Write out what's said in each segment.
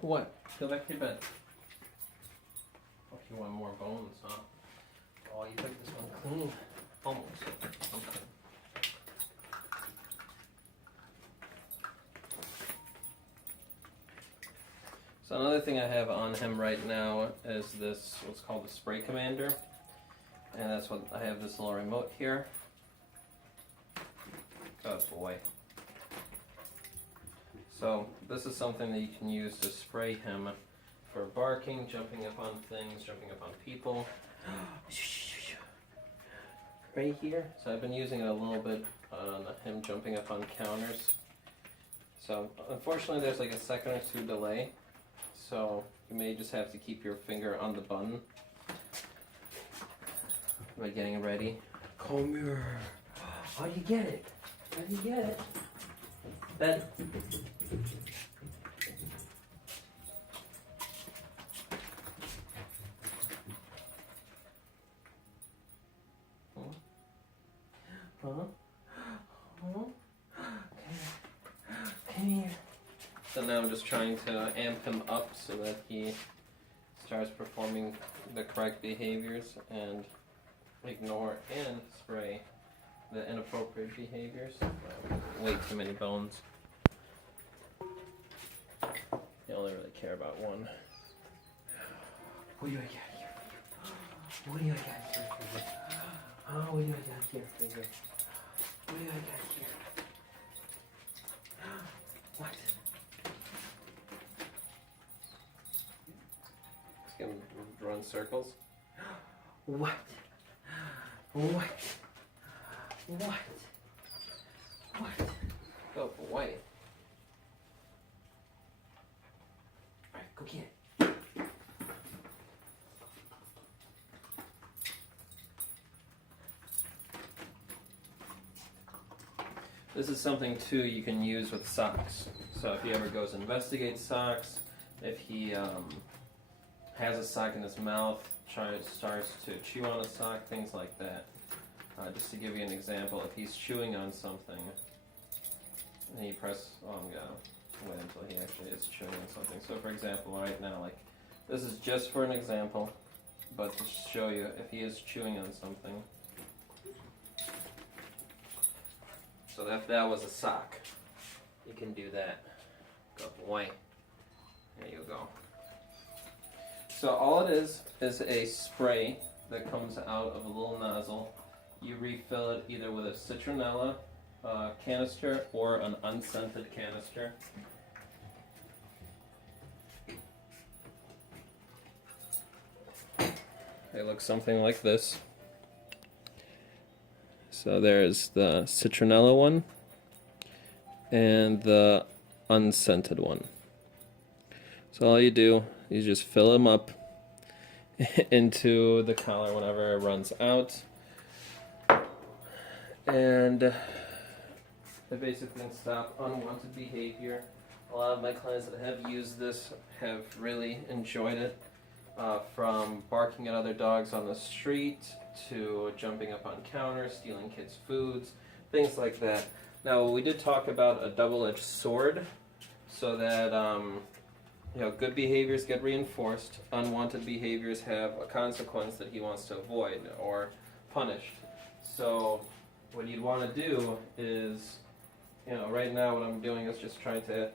What? Go back to your bed. Oh, you want more bones, huh? Oh, you like this one clean. Almost. Okay. So another thing I have on him right now is this, what's called the Spray Commander. And that's what, I have this little remote here. Oh boy. So this is something that you can use to spray him for barking, jumping up on things, jumping up on people. Right here. So I've been using it a little bit on him jumping up on counters. So unfortunately there's like a second or two delay. So you may just have to keep your finger on the button. Am I getting ready? Come here. How do you get it? How do you get it? Bed. Huh? Huh? Come here. So now I'm just trying to amp him up so that he starts performing the correct behaviors and ignore and spray the inappropriate behaviors. Way too many bones. They only really care about one. What do I got here? What do I got here for you? Oh, what do I got here for you? What do I got here? What? It's gonna run circles. What? What? What? What? Oh boy. Alright, go get it. This is something too you can use with socks. So if he ever goes to investigate socks, if he has a sock in his mouth, starts to chew on a sock, things like that. Just to give you an example, if he's chewing on something, and you press, oh, I'm gonna wait until he actually is chewing on something. So for example, right now, like, this is just for an example, but to show you if he is chewing on something. So if that was a sock, you can do that. Good boy. There you go. So all it is a spray that comes out of a little nozzle. You refill it either with a citronella canister or an unscented canister. They look something like this. So there's the citronella one and the unscented one. So all you do is just fill them up into the collar whenever it runs out. And they basically stop unwanted behavior. A lot of my clients that have used this have really enjoyed it. From barking at other dogs on the street to jumping up on counters, stealing kids' foods, things like that. Now we did talk about a double-edged sword, so that good behaviors get reinforced, unwanted behaviors have a consequence that he wants to avoid or punished. So what you'd want to do is, right now what I'm doing is just trying to,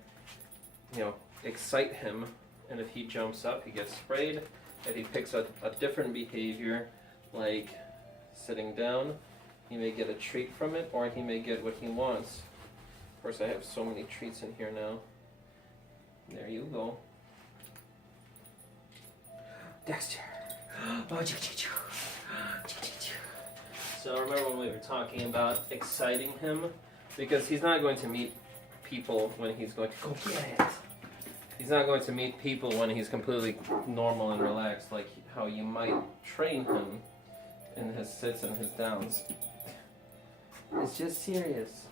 excite him, and if he jumps up, he gets sprayed. If he picks a different behavior, like sitting down, he may get a treat from it, or he may get what he wants. Of course, I have so many treats in here now. There you go. Dexter. So remember when we were talking about exciting him? Because he's not going to meet people when he's going to go get it. He's not going to meet people when he's completely normal and relaxed, like how you might train him in his sits and his downs. It's just serious.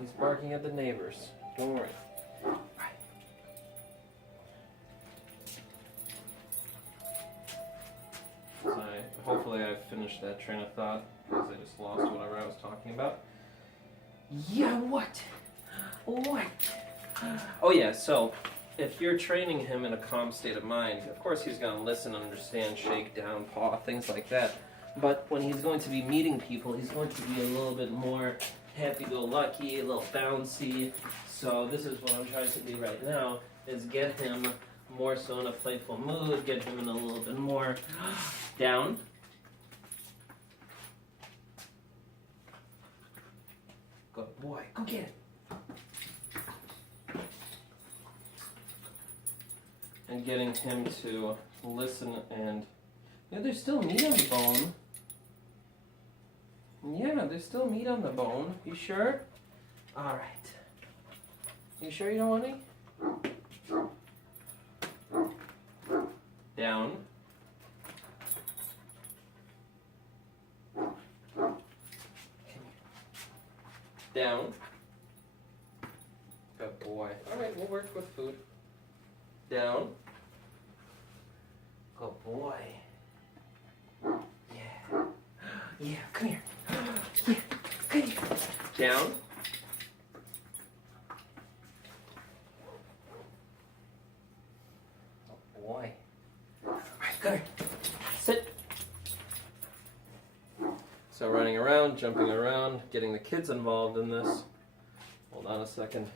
He's barking at the neighbors. Don't worry. Hopefully I finished that train of thought, because I just lost whatever I was talking about. Yeah, what? What? Oh yeah, so if you're training him in a calm state of mind, of course he's going to listen, understand, shake, down, paw, things like that. But when he's going to be meeting people, he's going to be a little bit more happy-go-lucky, a little bouncy. So this is what I'm trying to do right now, is get him more so in a playful mood, get him in a little bit more down. Good boy, go get it. And getting him to listen and, yeah, there's still meat on the bone. Yeah, there's still meat on the bone. You sure? All right. You sure you don't want any? Down. Down. Good boy. All right, we'll work with food. Down. Good boy. Yeah. Yeah, come here. Yeah, come here. Down. Oh boy. All right, come here. Sit. So running around, jumping around, getting the kids involved in this. Hold on a second.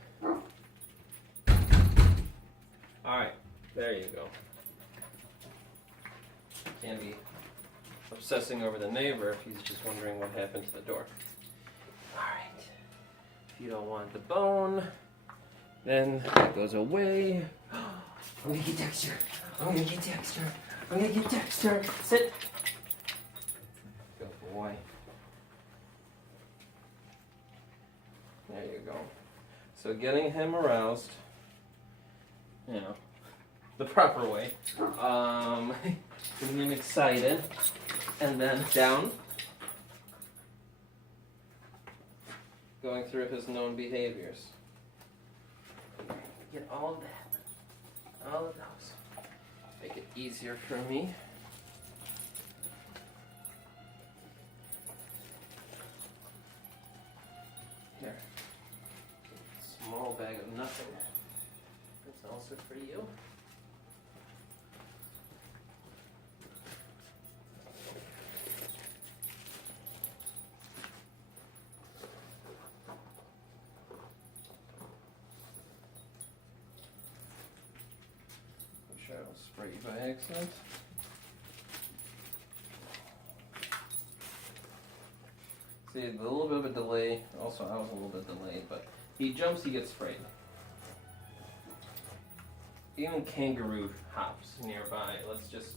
Alright, there you go. Can't be obsessing over the neighbor if he's just wondering what happened to the door. Alright. If you don't want the bone, then that goes away. I'm gonna get Dexter. I'm gonna get Dexter. I'm gonna get Dexter. Sit. Good boy. There you go. So getting him aroused, you know, the proper way, getting him excited, and then down, going through his known behaviors. Get all of that, all of those. Make it easier for me. Here. Small bag of nothing. That's also for you. I'm sure I will spray you by accident. See, a little bit of a delay. Also, I was a little bit delayed, but he jumps, he gets sprayed. Even kangaroo hops nearby. Let's just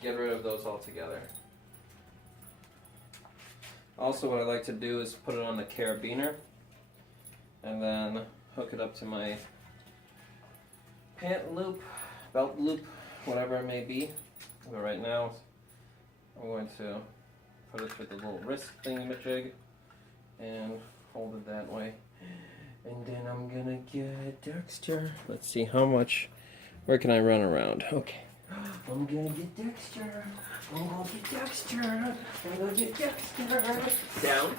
get rid of those altogether. Also, what I like to do is put it on the carabiner and then hook it up to my pant loop, belt loop, whatever it may be. But right now, I'm going to put it through the little wrist thingamajig and hold it that way. And then I'm gonna get Dexter. Let's see how much. Where can I run around? Okay. I'm gonna get Dexter. I'm gonna get Dexter. I'm gonna get Dexter. Down.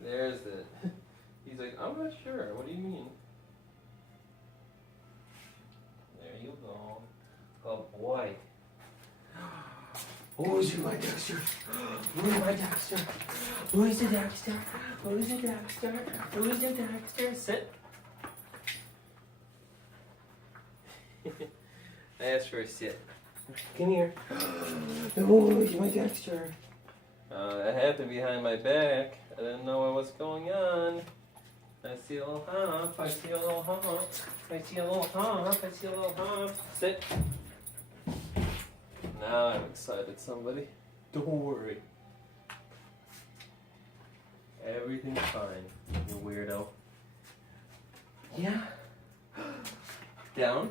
There's it. He's like, I'm not sure. What do you mean? There you go. Oh boy. Who's my Dexter? Who's my Dexter? Who's the Dexter? Who's the Dexter? Who's the Dexter? Sit. I asked for a sit. Come here. Who's my Dexter? That happened behind my back. I didn't know what was going on. I see a little hump. I see a little hump. I see a little hump. I see a little hump. Sit. Now I've excited somebody. Don't worry. Everything's fine, you weirdo. Yeah. Down.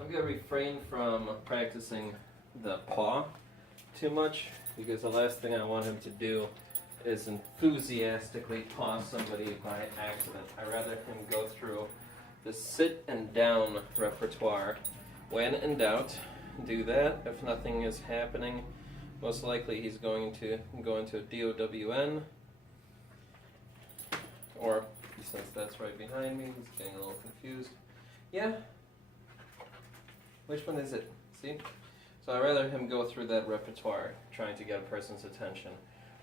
I'm going to refrain from practicing the paw too much because the last thing I want him to do is enthusiastically paw somebody by accident. I'd rather him go through the sit and down repertoire. When in doubt, do that if nothing is happening. most likely he's going to go into a DOWN, or since that's right behind me, he's getting a little confused. Yeah? Which one is it? See? So I'd rather him go through that repertoire, trying to get a person's attention.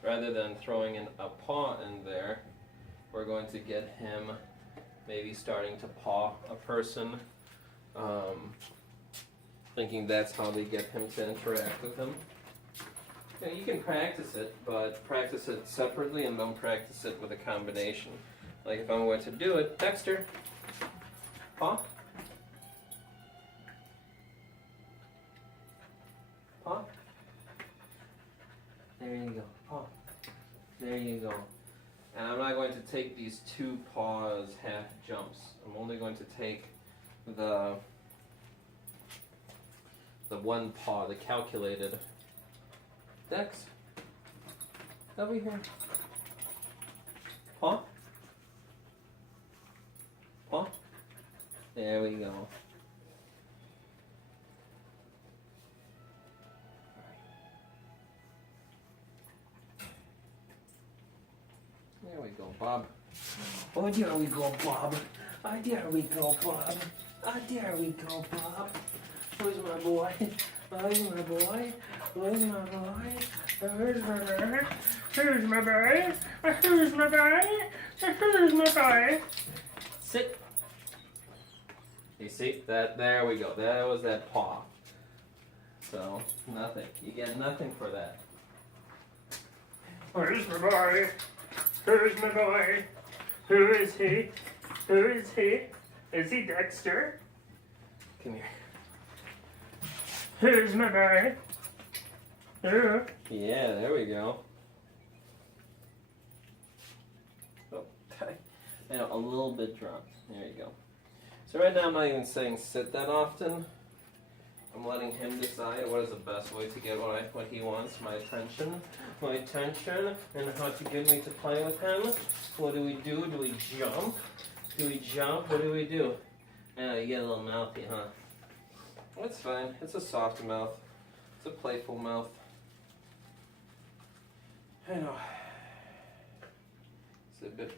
Rather than throwing in a paw in there, we're going to get him maybe starting to paw a person, thinking that's how they get him to interact with him. You know, you can practice it, but practice it separately and don't practice it with a combination. Like if I'm going to do it, Dexter, paw. Paw. There you go, paw. There you go. And I'm not going to take these two paws half jumps. I'm only going to take the one paw, the calculated. Dex, over here. Paw. Paw. There we go. There we go, Bob. Oh, there we go, Bob. Ah, there we go, Bob. Ah, there we go, Bob. Who's my boy? Who's my boy? Who's my boy? Who's my boy? Who's my boy? Who's my boy? Who's my boy? Sit. You see that? There we go. That was that paw. So nothing. You get nothing for that. Where's my boy? Who's my boy? Who is he? Who is he? Is he Dexter? Come here. Who's my boy? Who? Yeah, there we go. Oh, now a little bit dropped. There you go. So right now I'm not even saying sit that often. I'm letting him decide what is the best way to get what he wants, my attention, and how to get me to play with him. What do we do? Do we jump? Do we jump? What do we do? You get a little mouthy, huh? That's fine. It's a soft mouth. It's a playful mouth. I know. It's a bit.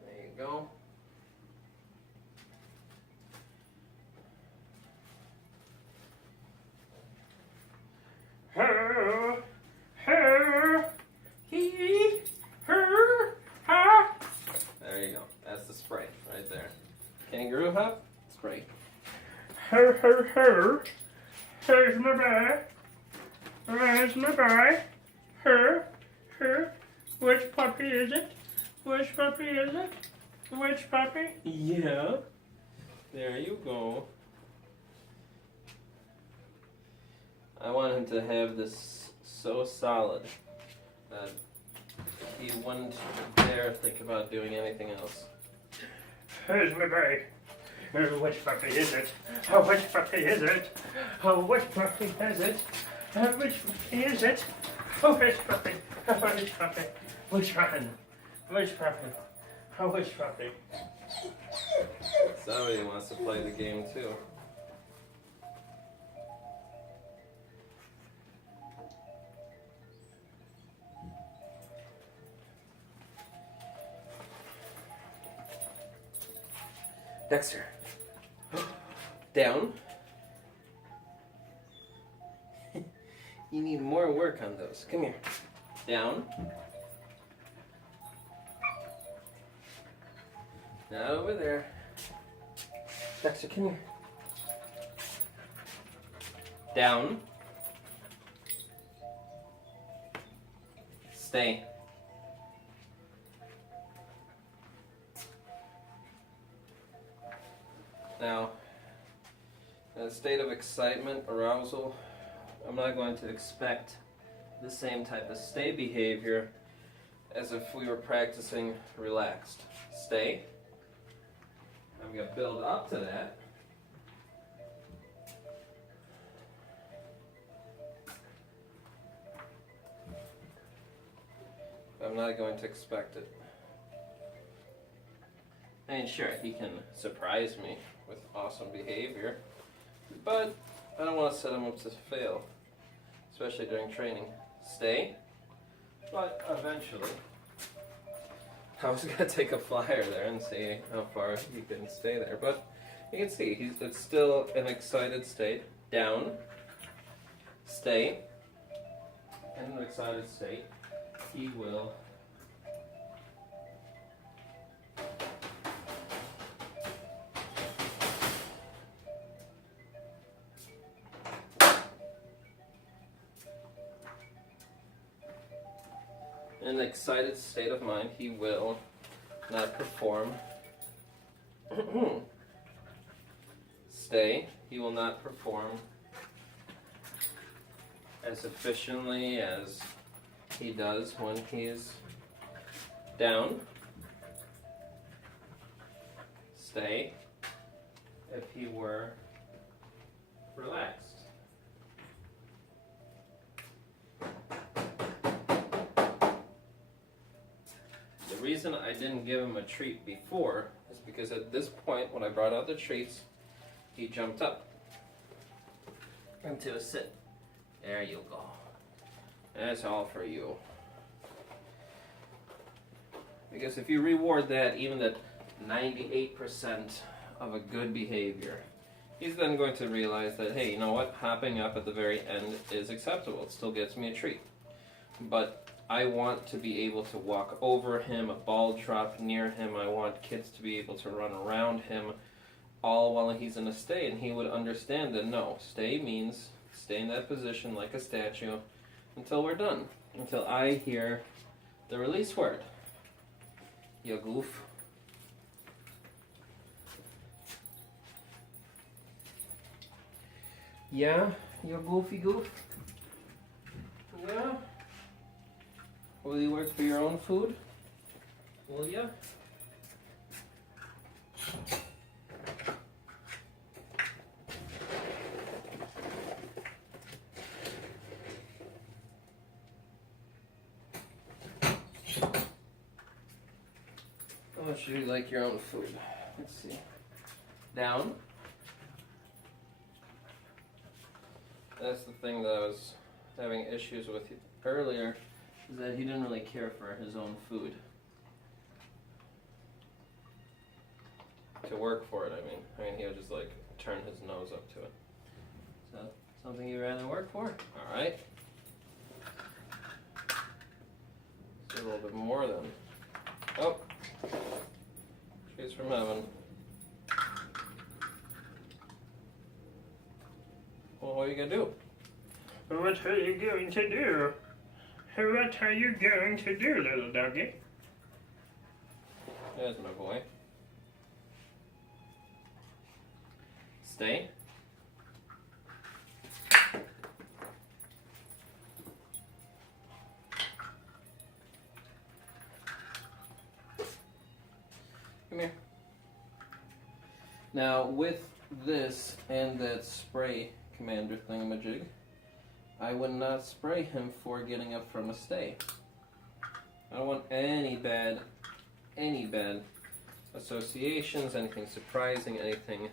There you go. Her, her, he, her, ha. There you go. That's the spray right there. Kangaroo hop, spray. Her, her, her. Here's my boy. Where's my boy? Her, her. Which puppy is it? Which puppy is it? Which puppy? Yeah. There you go. I want him to have this so solid that he wouldn't dare think about doing anything else. Who's my boy? Which puppy is it? Oh, which puppy is it? Oh, which puppy is it? Which puppy is it? Oh, which puppy? Oh, which puppy? Which one? Which puppy? Oh, which puppy? Somebody wants to play the game too. Dexter. Down. You need more work on those. Come here. Down. Now over there. Dexter, come here. Down. Stay. Now, in a state of excitement, arousal, I'm not going to expect the same type of stay behavior as if we were practicing relaxed. Stay. I'm going to build up to that. I'm not going to expect it. I mean, sure, he can surprise me with awesome behavior, but I don't want to set him up to fail, especially during training. Stay, but eventually. I was gonna take a flyer there and see how far he can stay there, but you can see it's still an excited state. Down, stay, in an excited state, he will in an excited state of mind, he will not perform. Stay, he will not perform as efficiently as he does when he's down. Stay, if he were relaxed. The reason I didn't give him a treat before is because at this point, when I brought out the treats, he jumped up into a sit. There you go. That's all for you. Because if you reward that, even at 98% of a good behavior, he's then going to realize that, hey, you know what? Hopping up at the very end is acceptable. It still gets me a treat. But I want to be able to walk over him, a ball drop near him. I want kids to be able to run around him, all while he's in a stay. And he would understand that, no, stay means stay in that position like a statue until we're done. Until I hear the release word. You goof. Yeah, you goofy goof. Yeah. Will you work for your own food? Will ya? How much do you like your own food? Let's see. Down. That's the thing that I was having issues with earlier, is that he didn't really care for his own food. To work for it, I mean, he would just like turn his nose up to it. So, something you'd rather work for? Alright. Let's do a little bit more then. Oh! Treats from heaven. Well, what are you gonna do? What are you going to do? What are you going to do, little doggy? There's my boy. Stay. Come here. Now, with this and that spray commander thingamajig, I would not spray him for getting up from a stay. I don't want any bad associations, anything surprising, anything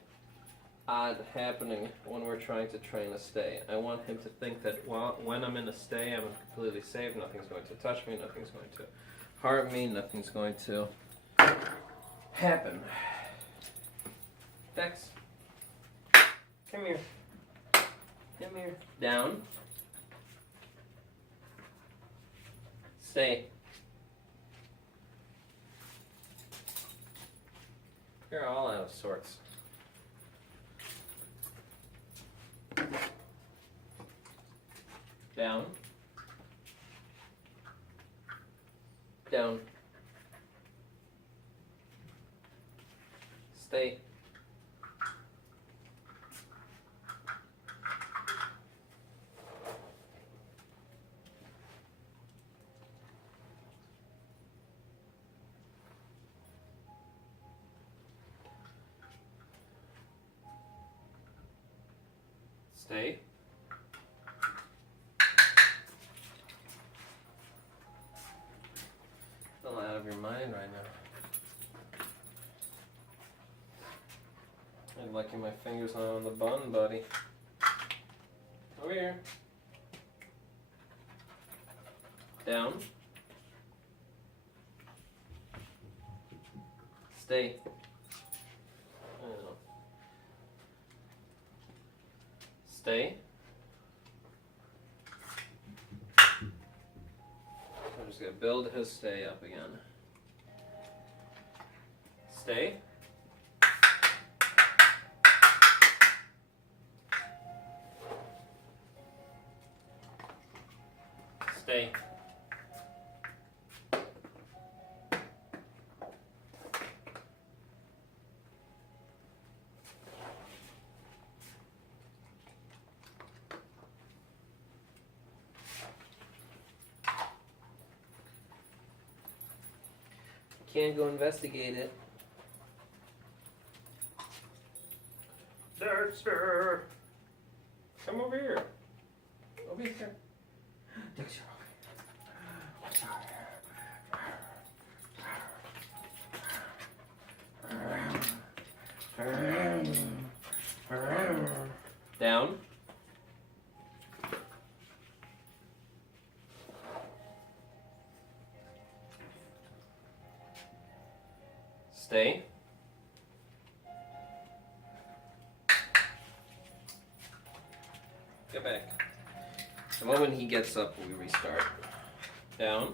odd happening when we're trying to train a stay. I want him to think that when I'm in a stay, I'm completely safe, nothing's going to touch me, nothing's going to harm me, nothing's going to happen. Dex, come here. Come here. Down. Stay. You're all out of sorts. Down. Down. Stay. Stay. Still out of your mind right now. I'm licking my fingers on the bun, buddy. Over here. Down. Stay. Stay. I'm just going to build his stay up again. Stay. Stay. Can't go investigate it. Dexter! Come over here. Over here. Dexter, down. Stay. Get back. The moment he gets up, we restart. Down.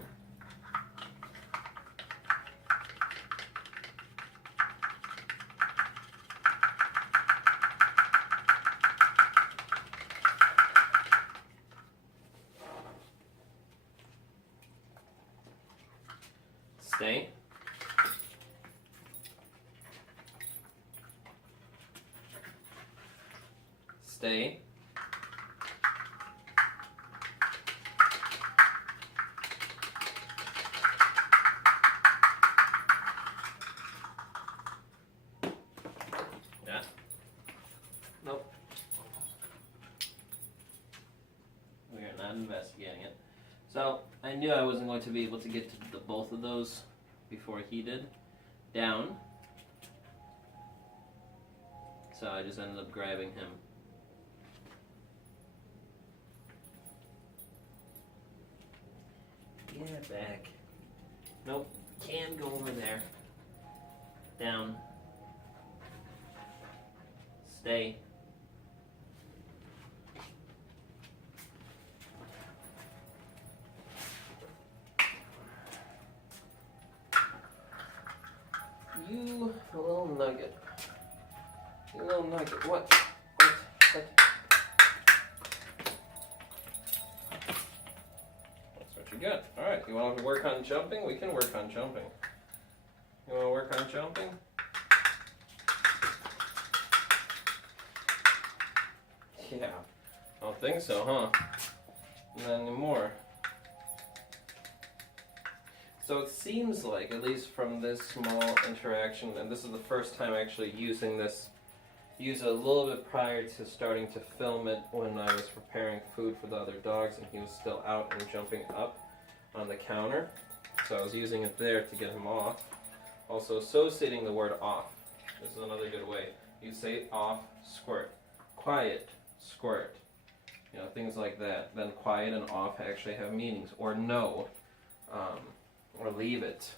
Stay. Stay. Yeah. Nope. We are not investigating it. So I knew I wasn't going to be able to get to the both of those before he did. Down. So I just ended up grabbing him. Get back. Nope. Can go over there. Down. Stay. You little nugget. You little nugget. What? What? That's what you got. Alright, you want to work on jumping? We can work on jumping. You want to work on jumping? Yeah. I don't think so, huh? Not anymore. So it seems like, at least from this small interaction, and this is the first time actually using this, used it a little bit prior to starting to film it when I was preparing food for the other dogs and he was still out and jumping up on the counter. So I was using it there to get him off. Also associating the word off. This is another good way. You say off, squirt. Quiet, squirt. You know, things like that. Then quiet and off actually have meanings. Or no. Or leave it.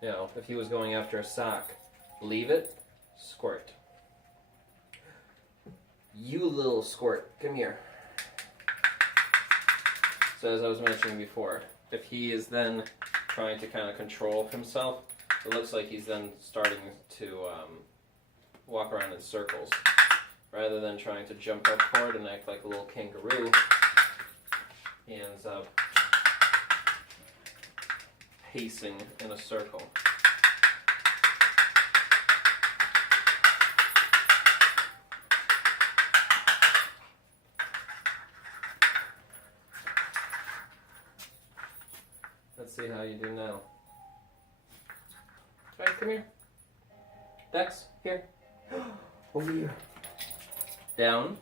You know, if he was going after a sock, leave it, squirt. You little squirt, come here. So as I was mentioning before, if he is then trying to kind of control himself, it looks like he's then starting to walk around in circles. Rather than trying to jump up for it and act like a little kangaroo, he ends up pacing in a circle. Let's see how you do now. All right, come here. Dex, here. Over here. Down.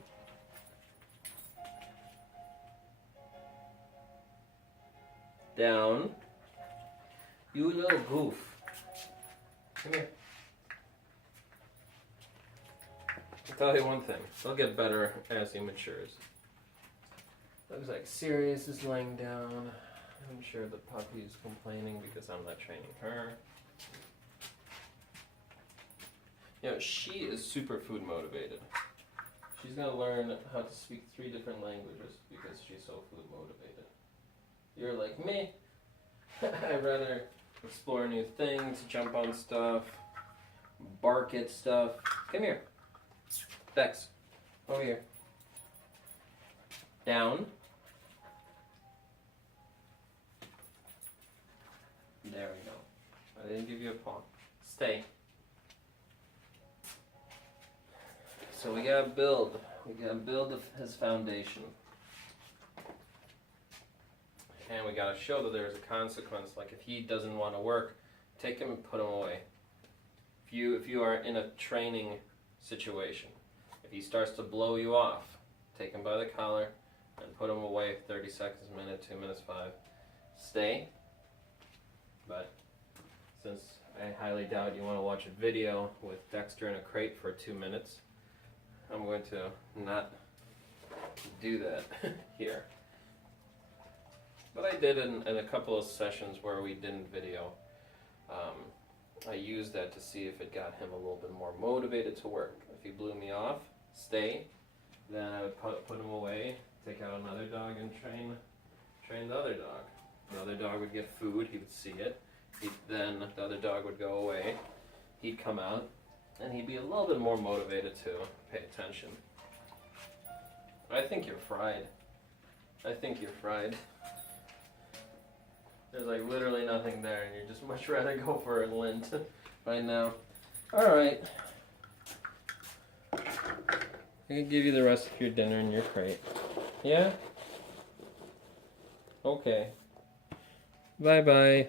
Down. You little goof. Come here. I'll tell you one thing. He'll get better as he matures. Looks like Sirius is laying down. I'm sure the puppy is complaining because I'm not training her. You know, she is super food motivated. She's gonna learn how to speak 3 different languages because she's so food motivated. You're like me. I'd rather explore new things, jump on stuff, bark at stuff. Come here. Dex, over here. Down. There we go. I didn't give you a paw. Stay. So we gotta build his foundation. And we gotta show that there's a consequence. Like if he doesn't want to work, take him and put him away. If you are in a training situation, if he starts to blow you off, take him by the collar and put him away 30 seconds, a minute, 2 minutes, 5. Stay. But since I highly doubt you want to watch a video with Dexter in a crate for 2 minutes, I'm going to not do that here. But I did in a couple of sessions where we didn't video. I used that to see if it got him a little bit more motivated to work. If he blew me off, stay. Then I would put him away, take out another dog and train the other dog. The other dog would get food, he would see it. Then the other dog would go away. He'd come out, and he'd be a little bit more motivated to pay attention. I think you're fried. I think you're fried. There's like literally nothing there, and you'd just much rather go for a lint right now. Alright. I can give you the rest of your dinner in your crate. Yeah? Okay. Bye-bye.